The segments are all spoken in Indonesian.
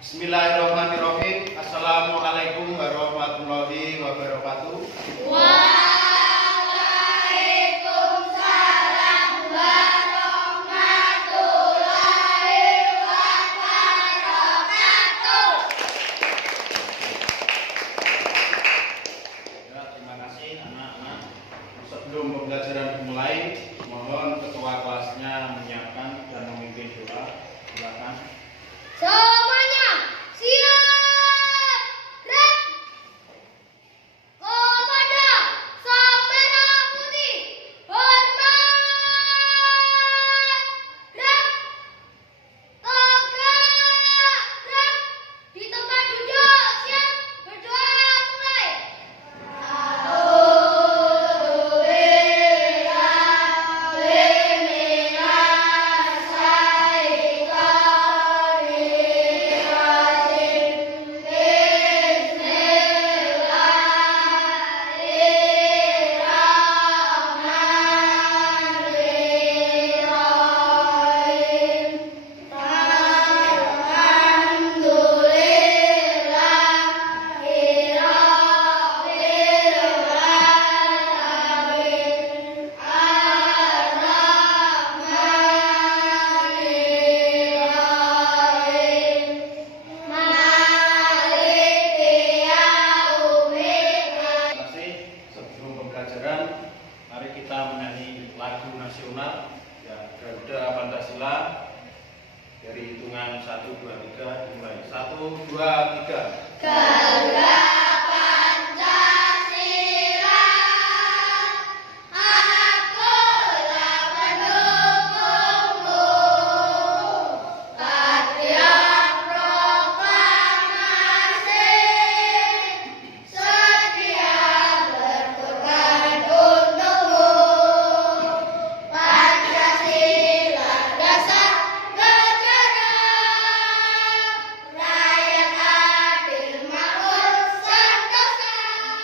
Bismillahirrahmanirrahim. Assalamualaikum warahmatullahi wabarakatuh. Waalaikumsalam warahmatullahi wabarakatuh. Ya, terima kasih anak-anak. Sebelum pembelajaran dimulai, mohon ketua kelasnya menyiapkan dan memimpin doa. Silakan. Semuanya siap, gerak. Kepada Sang Merah Putih, hormat, gerak. Tegak, gerak. Di tempat duduk, siap, berdoa, mulai. Terima kasih. Sebelum pembelajaran, mari kita menyanyi lagu nasional ya, Garuda Pancasila. Dari hitungan 1, 2, 3 dimulai. 1, 2, 3. Garuda Pancasila, akulah pendukungmu. Patriot proklamasi, setia berkorban untukmu. Pancasila dasar negara, rakyat adil makmur sentosa.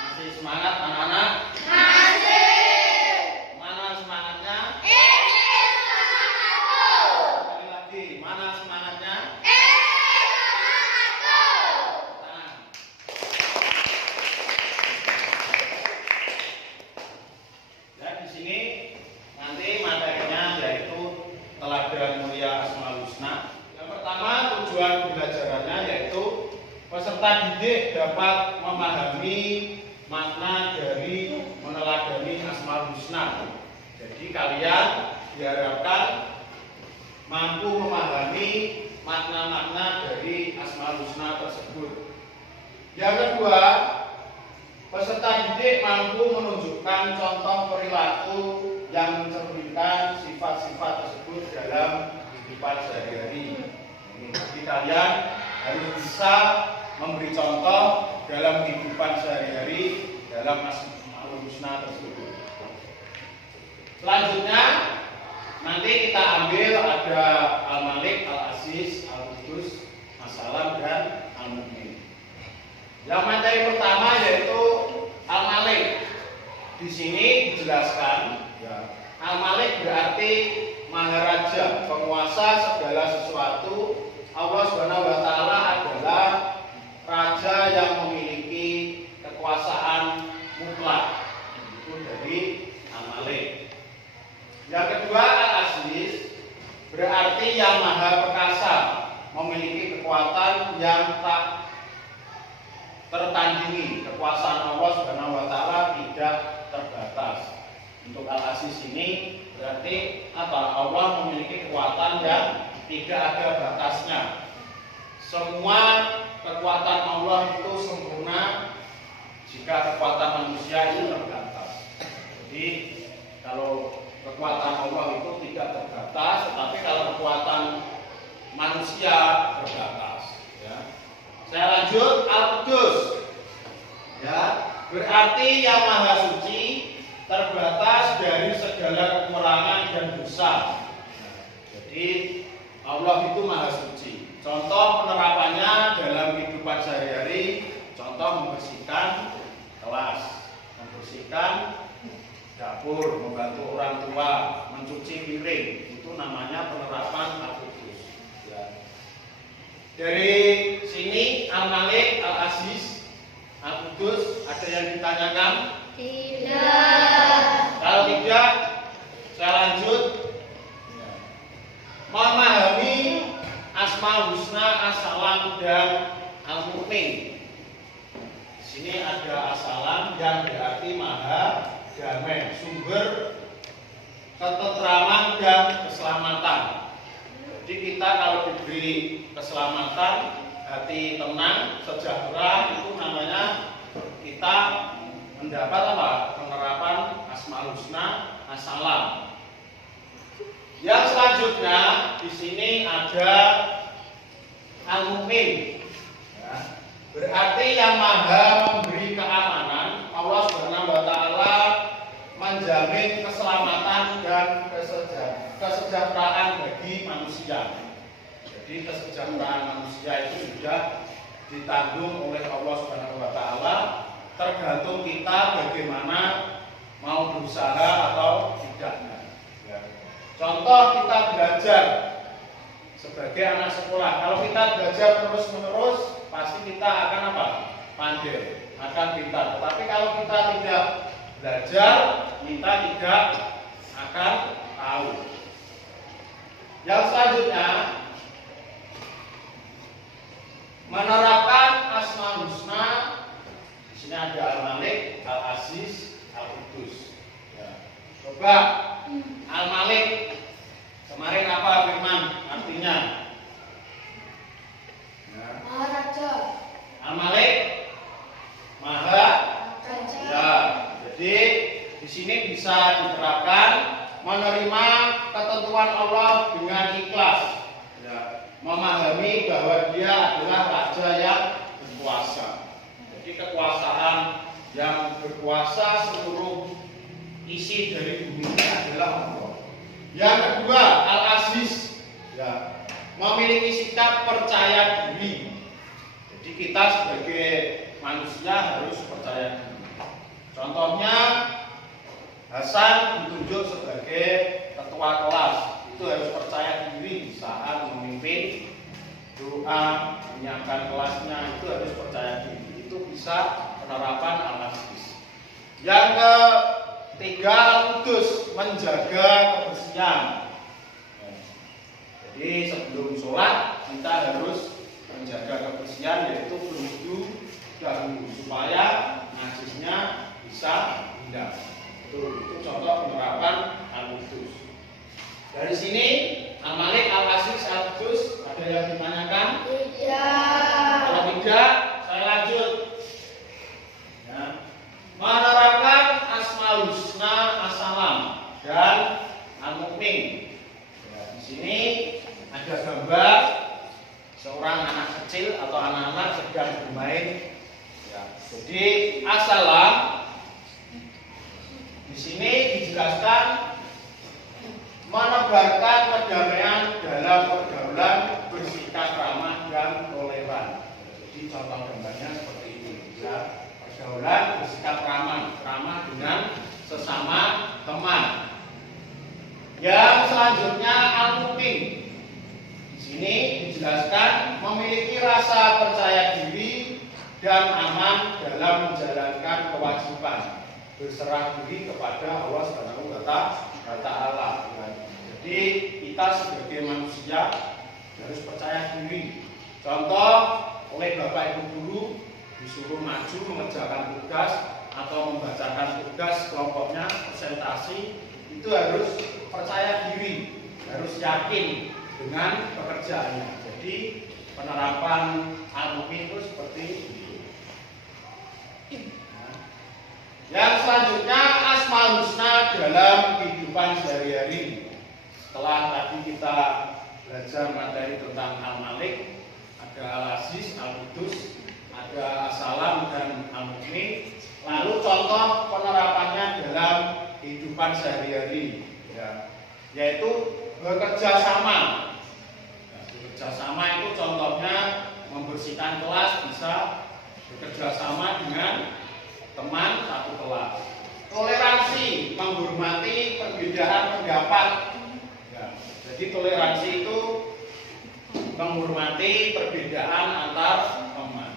Masih semangat anak-anak? Masih. Mana semangatnya? Ini semangatku. Sekali lagi, mana semangatnya? Ini semangatku. Tangan. Ya, di sini nanti materinya yaitu teladan mulia Asmaul Husna. Yang pertama, tujuan pembelajarannya yaitu peserta didik dapat memahami makna dari meneladani Asmaul Husna. Jadi kalian diharapkan mampu memahami makna-makna dari Asmaul Husna tersebut. Yang kedua, peserta didik mampu menunjukkan contoh perilaku yang mencerminkan sifat-sifat tersebut dalam kehidupan sehari-hari. Jadi kalian harus bisa memberi contoh dalam kehidupan sehari-hari dalam Asmaul Husna tersebut. Selanjutnya nanti kita ambil ada Al-Malik, Al-Aziz, Al-Qudus, As-Salam, dan Al-Mu'min. Yang materi pertama yaitu Al-Malik. Di sini dijelaskan ya, Al-Malik berarti Maharaja, penguasa segala sesuatu. Allah Subhanahu wa taala adalah raja yang memiliki kekuasaan mutlak. Itu dari Al-Malik. Yang kedua Al-Aziz berarti yang maha perkasa, memiliki kekuatan yang tak tertandingi. Kekuasaan Allah Subhanahu wa taala tidak terbatas. Untuk Al-Aziz ini berarti apa? Allah memiliki kekuatan yang tidak ada batasnya. Semua kekuatan Allah itu sempurna, jika kekuatan manusia itu terbatas. Jadi kalau kekuatan Allah itu tidak terbatas, tetapi kalau kekuatan manusia terbatas. Ya. Saya lanjut, Al-Qudus. Ya, berarti yang maha suci, terbatas dari segala kekurangan dan dosa. Jadi Allah itu maha suci. Contoh penerapannya dalam kehidupan sehari-hari, contoh membersihkan kelas, membersihkan dapur, membantu orang tua, mencuci piring, itu namanya penerapan Al-Qudus. Ya. Dari sini Al-Malik, Al-Aziz, Al-Qudus, ada yang ditanyakan? Tidak. Kalau tidak, saya lanjut. Memahami Asmaul Husna, As-Salam dan Al-Mu'min. Di sini ada As-Salam yang berarti maha damai, sumber ketentraman dan keselamatan. Jadi kita kalau diberi keselamatan, hati tenang, sejahtera, itu namanya kita mendapat apa? Penerapan Asmaul Husna, As-Salam. Yang selanjutnya di sini ada Al-Mu'min. Ya, berarti yang maha memberi keamanan. Allah Subhanahu wa taala menjamin keselamatan dan kesejahteraan bagi manusia. Jadi kesejahteraan manusia itu sudah ditanggung oleh Allah Subhanahu wa taala, tergantung kita bagaimana mau berusaha atau tidaknya. Ya. Contoh kita belajar sebagai anak sekolah. Kalau kita belajar terus-menerus, pasti kita akan apa? Pandai, akan pintar. Tetapi kalau kita tidak belajar, kita tidak akan tahu. Yang selanjutnya, menerapkan Asmaul Husna. Di sini ada Al-Malik, Al-Aziz, Al-Qudus. Ya. Coba Al-Malik kemarin apa firman artinya? Ya. Maharaja. Al-Malik maha. Raja. Ya. Jadi di sini bisa diterapkan menerima ketentuan Allah dengan ikhlas. Ya. Memahami bahwa dia adalah raja yang berkuasa. Jadi kekuasaan yang berkuasa seluruh isi dari bumi ini adalah Allah. Yang kedua, Al-Aziz, ya, memiliki sikap percaya diri. Jadi kita sebagai manusia harus percaya diri. Contohnya, Hasan ditunjuk sebagai ketua kelas. Itu harus percaya diri saat memimpin doa, menyiapkan kelasnya, itu harus percaya diri. Itu bisa penerapan Al-Aziz. Yang ketiga, Al-Qudus, menjaga kebersihan. Jadi sebelum sholat kita harus menjaga kebersihan, yaitu berwudu dahulu supaya najisnya bisa indah. Itu contoh penerapan Al-Qudus. Dari sini Al-Malik, Al-Aziz, Al-Qudus, ada yang ditanyakan? Tidak. Kalau tidak, saya lanjut. Ya. Menerapkan Asmaul Husna, As-Salam dan Al-Mu'min. Ya, di sini ada gambar seorang anak kecil atau anak-anak sedang bermain. Ya. Jadi As-Salam di sini dijelaskan menebarkan perdamaian dalam pergaulan, bersikap ramah dan toleran. Jadi contoh gambarnya seperti ini. Ya. Pergaulan bersikap ramah dengan sesama teman. Yang selanjutnya Al-Mu'min. Di sini dijelaskan memiliki rasa percaya diri dan aman dalam menjalankan kewajiban, berserah diri kepada Allah Subhanahu wa taala. Jadi kita sebagai manusia harus percaya diri. Contoh, oleh Bapak Ibu guru disuruh maju mengerjakan tugas atau membacakan tugas kelompoknya, presentasi, itu harus percaya diri, harus yakin dengan pekerjaannya. Jadi penerapan Al-Mu'min itu seperti itu. Yang selanjutnya Asmaul Husna dalam kehidupan sehari-hari. Setelah tadi kita belajar materi tentang Al-Malik, ada Al-Aziz, Al-Qudus, ada As-Salam dan Al-Mu'min. Lalu contoh penerapannya dalam kehidupan sehari-hari, ya, yaitu bekerja sama. Nah, bekerja sama itu contohnya membersihkan kelas, bisa bekerja sama dengan teman satu kelas. Toleransi, menghormati perbedaan pendapat. Ya, jadi toleransi itu menghormati perbedaan antar teman.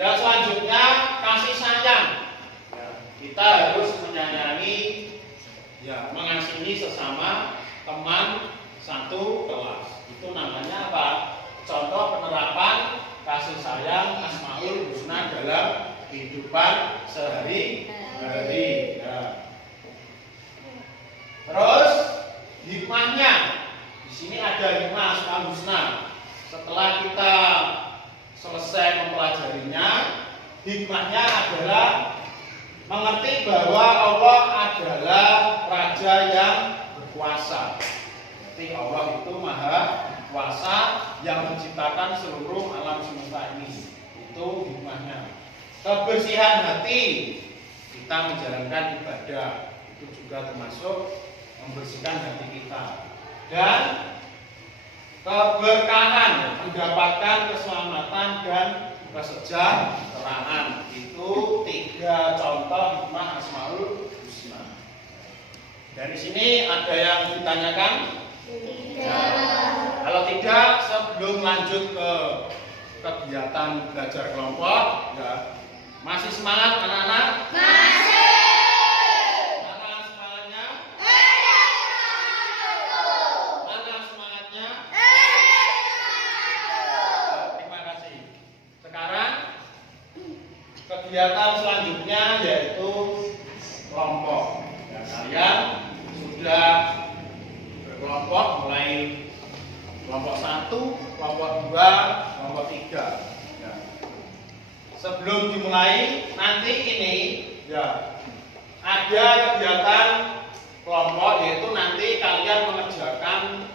Yang selanjutnya kasih sayang. Ya, kita harus menyayangi, ya, mengasihi sesama teman satu kelas. Itu namanya apa? Contoh penerapan kasih sayang Asmaul Husna dalam kehidupan sehari-hari. Ya. Terus hikmahnya, di sini ada hikmah Asmaul Husna. Setelah kita selesai mempelajarinya, hikmahnya adalah mengerti bahwa Allah adalah Raja yang berkuasa. Jadi Allah itu Maha Kuasa yang menciptakan seluruh alam semesta ini. Itu hikmahnya. Kebersihan hati, kita menjalankan ibadah, itu juga termasuk membersihkan hati kita. Dan keberkahan, mendapatkan keselamatan dan kesejahteraan. Itu 3 contoh hikmah Asmaul Husna. Dari sini ada yang ditanyakan? Tidak. Kalau tidak, sebelum lanjut ke kegiatan belajar kelompok, ya, masih semangat anak-anak? Masih. Mana semangatnya? Mana semangatnya? Terima kasih. Sekarang kegiatan selanjutnya yaitu kelompok. Ya, kalian sudah berkelompok mulai kelompok 1, kelompok 2, kelompok 3. Ya. Sebelum dimulai nanti ini, ya, ada kegiatan kelompok, yaitu nanti kalian mengerjakan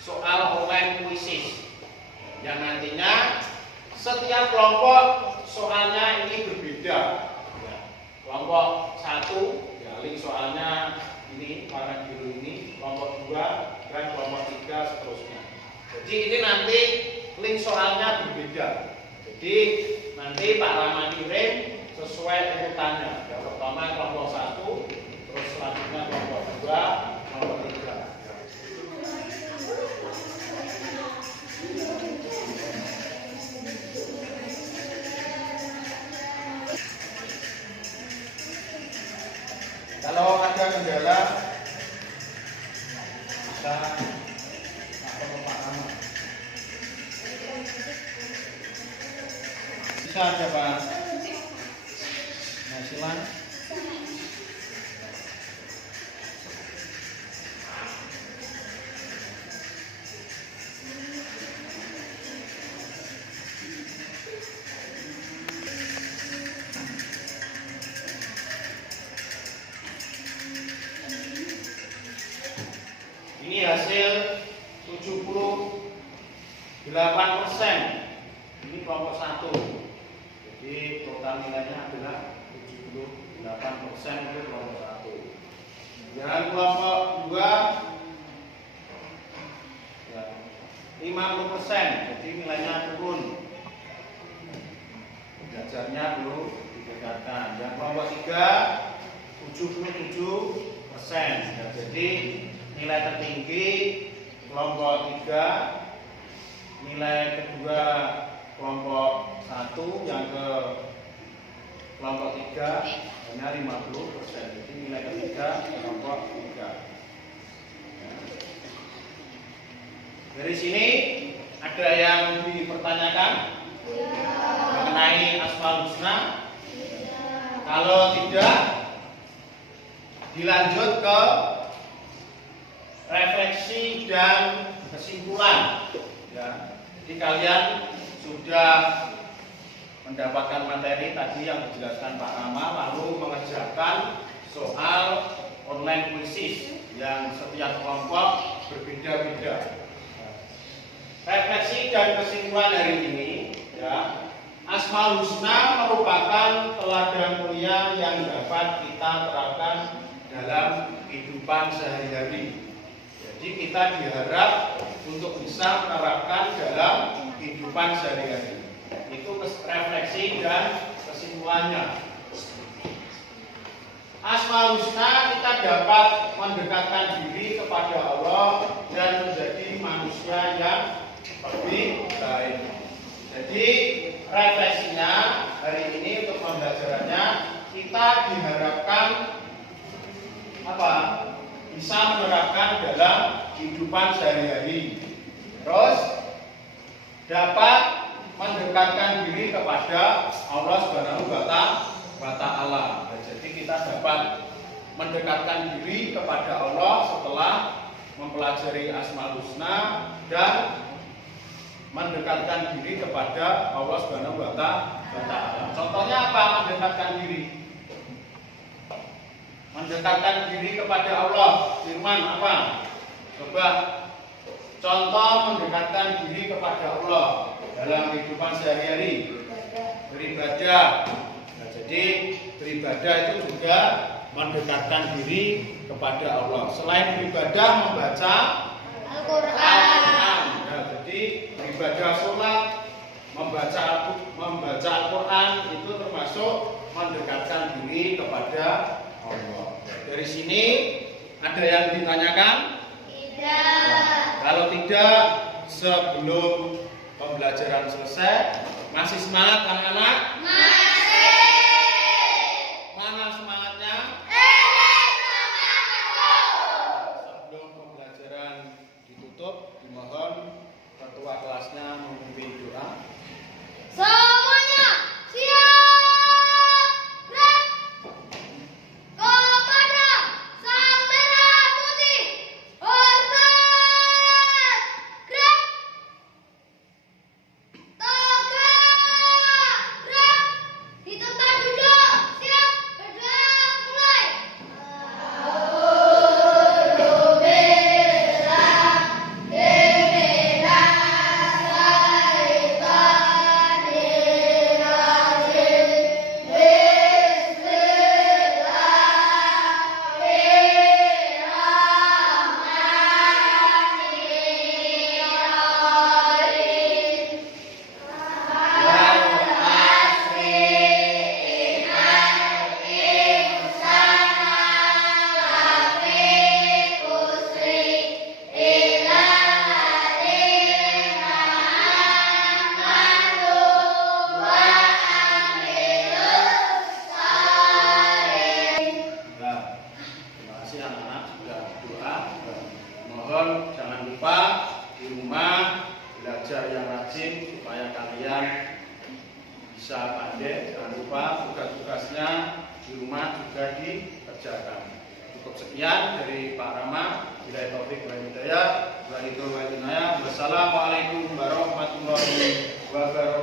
soal online quizzes yang nantinya setiap kelompok soalnya ini berbeda. Ya. Kelompok 1, ya, link soalnya ini warna biru ini, kelompok 2 dan kelompok 3 seterusnya. Jadi ini nanti link soalnya berbeda. Jadi nanti Pak Rama kirim sesuai urutannya. Yang pertama kelompok 1, terus selanjutnya kelompok 2, kelompok 3. Kalau ada kendala bisa lapor Pak Rama. Bisa aja Pak. Nah, silakan. Ini hasil 78%. Ini kelompok 1. Jadi total nilainya adalah 78% untuk kelompok 1. Dan kelompok 2 ya, 50%. Jadi nilainya turun. Belajarnya belum ditingkatkan. Dan kelompok 3 77%. Ya, jadi nilai tertinggi kelompok 3, nilai kedua kelompok 1, yang ke kelompok 3 hanya 50%. Jadi nilai ketiga kelompok 3. Dari sini ada yang dipertanyakan mengenai Asmaul Husna? Kalau tidak, dilanjut ke refleksi dan kesimpulan. Ya, jadi kalian sudah mendapatkan materi tadi yang dijelaskan Pak Rama, lalu mengerjakan soal online quizzes yang setiap kelompok berbeda-beda. Refleksi dan kesimpulan hari ini, ya, Asmaul Husna merupakan teladan mulia yang dapat kita terapkan dalam kehidupan sehari-hari. Jadi kita diharap untuk bisa menerapkan dalam kehidupan sehari-hari. Itu refleksi dan kesimpulannya. Asmaul Husna kita dapat mendekatkan diri kepada Allah dan menjadi manusia yang lebih baik. Jadi refleksinya hari ini untuk pembelajarannya kita diharapkan apa? Bisa menerapkan dalam kehidupan sehari-hari. Terus dapat mendekatkan diri kepada Allah Subhanahu wa Ta'ala. Jadi kita dapat mendekatkan diri kepada Allah setelah mempelajari Asmaul Husna dan mendekatkan diri kepada Allah Subhanahu wa Ta'ala. Contohnya apa mendekatkan diri? Mendekatkan diri kepada Allah. Firman apa? Coba contoh mendekatkan diri kepada Allah dalam kehidupan sehari-hari. Beribadah. Nah, jadi beribadah itu juga mendekatkan diri kepada Allah. Selain beribadah membaca Al-Quran. Nah, jadi beribadah sholat, membaca Al-Quran itu termasuk mendekatkan diri kepada Allah. Dari sini ada yang ditanyakan? Tidak. Kalau tidak, sebelum pembelajaran selesai, masih semangat anak-anak? Masih. Mana semangatnya? Sebelum pembelajaran ditutup, dimohon ketua kelasnya memimpin doa. Semuanya siap. Gerak. Kepada Sang Merah Putih. Hormat. Gerak. Tegak. Gerak. Di tempat duduk. Siap. Berdoa mulai. Terima kasih anak-anak sudah doa. Mohon jangan lupa di rumah belajar yang rajin supaya kalian bisa pandai. Jangan lupa tugas-tugasnya di rumah juga dikerjakan. Cukup sekian dari Pak Rama. Billahi taufiq wal hidayah. Wassalamualaikum warahmatullahi wabarakatuh.